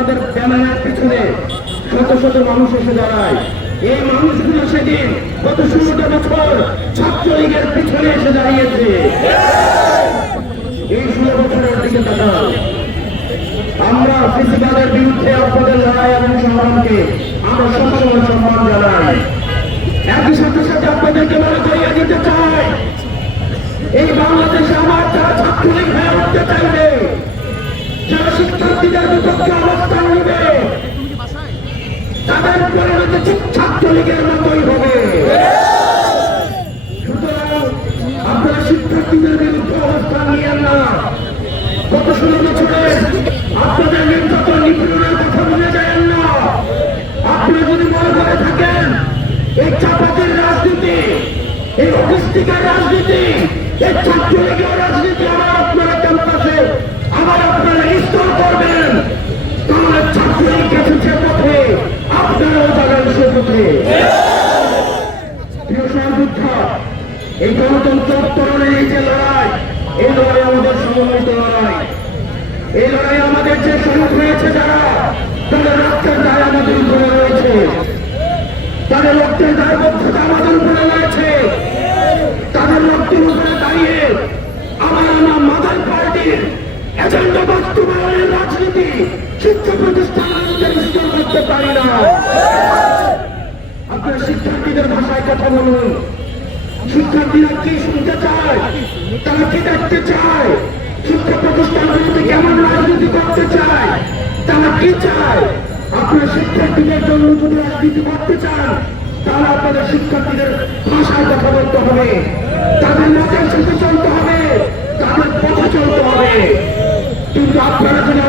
আপনাদের ব্যানারের পিছনে শত শত মানুষ এসে দাঁড়ায়। এই মানুষগুলো সেদিন গত ষোলোটা বছর ছাত্রলীগের পিছনে এসে দাঁড়িয়েছে। এই ষোলো বছরের দিকে তাকান আমরা ফিজিক্যালের বিরুদ্ধে আপনাদের লড়াই এবং সংগ্রামকে আমরা সবসময় সম্মান জানাই। একই সাথে সাথে আপনাদেরকে মনে করিয়ে দিতে চাই। এই বাংলাদেশে আমার যারা ছাত্রলীগ হয়ে উঠতে চাইবে যারা শিক্ষার্থীদের বিপক্ষে অবস্থান নেবে তাদের পরিণতি ছাত্রলীগের মতোই হবে সুতরাং আপনারা শিক্ষার্থীদের বিরুদ্ধে অবস্থান নিয়েন না গত ষোলো বছরে আপনাদের নির্যাতন নিপীড়নের কথা ভুলে যায় না আপনারা যদি মনে করে থাকেন এই চাপাতির রাজনীতি এই অফিস্টিকের রাজনীতি এই ছাত্রলীগের রাজনীতি আবার আপনারা পথে প্রিয় সহযোদ্ধা এই লড়াই আমাদের সমন্বিত লড়াই এই লড়াই আমাদের যে শহীদ হয়েছে যারা, তাদের রক্তের দায় আমাদের উপরে রয়েছে। তাদের রক্তের দায়বদ্ধতা আমাদের উপরে রয়েছে। তাদের রক্তের উপরে দাঁড়িয়ে আমার আমার পার্টির এজেন্ডা রাজনীতি, শিক্ষা প্রতিষ্ঠান করতে পারি না। আপনার শিক্ষার্থীদের ভাষায় কথা বলুন। শিক্ষার্থীরা কি শুনতে চায়? তারা কি দেখতে চায়? শিক্ষা প্রতিষ্ঠানগুলোতে কেমন রাজনীতি করতে চায়? তারা কি চায়? আপনার শিক্ষার্থীদের জন্য যদি রাজনীতি করতে চান, তাহলে আপনাদের শিক্ষার্থীদের ভাষায় কথা বলতে হবে। তাদের মতের সাথে চলতে হবে। তাদের পথে চলতে হবে। কিন্তু আপনারা যদি